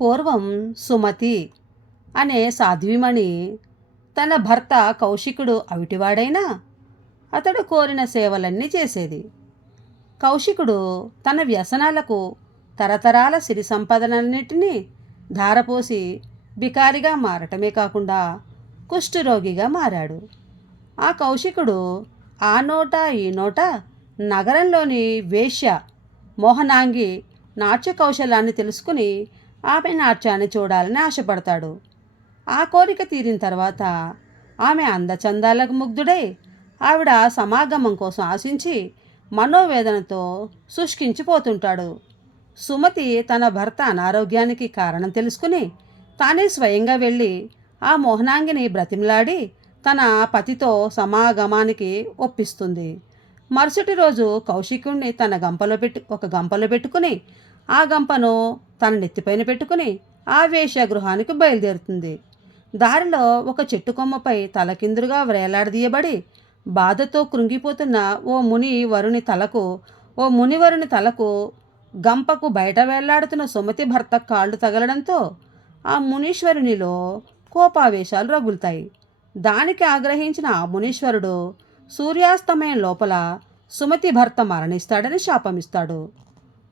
పూర్వం సుమతి అనే సాధ్విమణి తన భర్త కౌశికుడు అవిటివాడైనా అతడు కోరిన సేవలన్నీ చేసేది. కౌశికుడు తన వ్యసనాలకు తరతరాల సిరి సంపదలన్నిటినీ ధారపోసి బికారిగా మారటమే కాకుండా కుష్ఠరోగిగా మారాడు. ఆ కౌశికుడు ఆ నోట ఈ నోట నగరంలోని వేశ్య మోహనాంగి నాట్య కౌశలాన్ని తెలుసుకుని ఆమె నాట్యాన్ని చూడాలని ఆశపడతాడు. ఆ కోరిక తీరిన తర్వాత ఆమె అందచందాలకు ముగ్ధుడై ఆవిడ సమాగమం కోసం ఆశించి మనోవేదనతో శుష్కించిపోతుంటాడు. సుమతి తన భర్త అనారోగ్యానికి కారణం తెలుసుకుని తానే స్వయంగా వెళ్ళి ఆ మోహనాంగిని బ్రతిమలాడి తన పతితో సమాగమానికి ఒప్పిస్తుంది. మరుసటి రోజు కౌశికుణ్ణి తన గంపలో పెట్టి ఒక గంపలో పెట్టుకుని ఆ గంపను తన నెత్తిపైన పెట్టుకుని ఆ వేశ్యాగృహానికి బయలుదేరుతుంది. దారిలో ఒక చెట్టు కొమ్మపై తలకిందులుగా వ్రేలాడదీయబడి బాధతో కృంగిపోతున్న ఓ ముని వరుని తలకు ఓ మునివరుని తలకు గంపకు బయట వేలాడుతున్న సుమతి భర్త కాళ్ళు తగలడంతో ఆ మునీశ్వరునిలో కోపావేశాలు రగులుతాయి. దానికి ఆగ్రహించిన ఆ మునీశ్వరుడు సూర్యాస్తమయం లోపల సుమతి భర్త మరణిస్తాడని శాపమిస్తాడు.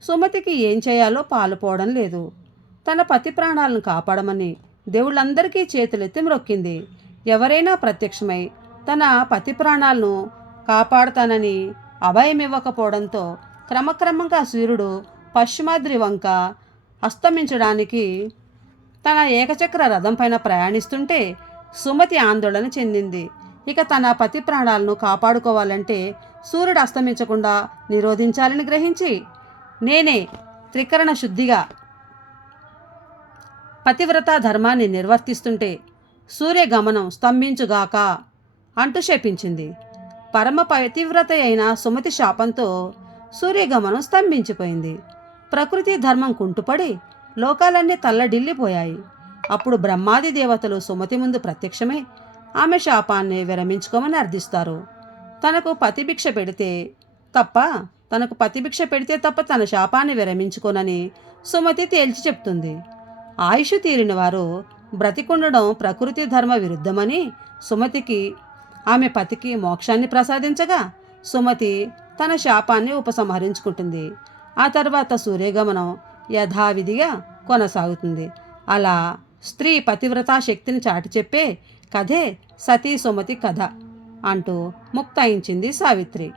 సుమతికి ఏం చేయాలో పాలుపోవడం లేదు. తన పతి ప్రాణాలను కాపాడమని దేవుళ్ళందరికీ చేతులెత్తి మ్రొక్కింది. ఎవరైనా ప్రత్యక్షమై తన పతి ప్రాణాలను కాపాడతానని అభయమివ్వకపోవడంతో క్రమక్రమంగా సూర్యుడు పశ్చిమాద్రి వంక అస్తమించడానికి తన ఏకచక్ర రథం పైన ప్రయాణిస్తుంటే సుమతి ఆందోళన చెందింది. ఇక తన పతి ప్రాణాలను కాపాడుకోవాలంటే సూర్యుడు అస్తమించకుండా నిరోధించాలని గ్రహించి నేనే త్రికరణ శుద్ధిగా పతివ్రత ధర్మాన్ని నిర్వర్తిస్తుంటే సూర్యగమనం స్తంభించుగాక అంటూ శపించింది. పరమ పతివ్రత అయిన సుమతి శాపంతో సూర్యగమనం స్తంభించిపోయింది. ప్రకృతి ధర్మం కుంటుపడి లోకాలన్నీ తల్లడిల్లిపోయాయి. అప్పుడు బ్రహ్మాది దేవతలు సుమతి ముందు ప్రత్యక్షమై ఆమె శాపాన్ని విరమించుకోమని అర్థిస్తారు. తనకు పతిభిక్ష పెడితే తప్ప తనకు పతిభిక్ష పెడితే తప్ప తన శాపాన్ని విరమించుకోనని సుమతి తేల్చి చెప్తుంది. ఆయుష్ తీరిన వారు బ్రతికుండడం ప్రకృతి ధర్మ విరుద్ధమని సుమతికి ఆమె పతికి మోక్షాన్ని ప్రసాదించగా సుమతి తన శాపాన్ని ఉపసంహరించుకుంటుంది. ఆ తర్వాత సూర్యగమనం యథావిధిగా కొనసాగుతుంది. అలా స్త్రీ పతివ్రతా శక్తిని చాటి చెప్పే కథే సతీ సుమతి కథ అంటూ ముక్తాయించింది సావిత్రి.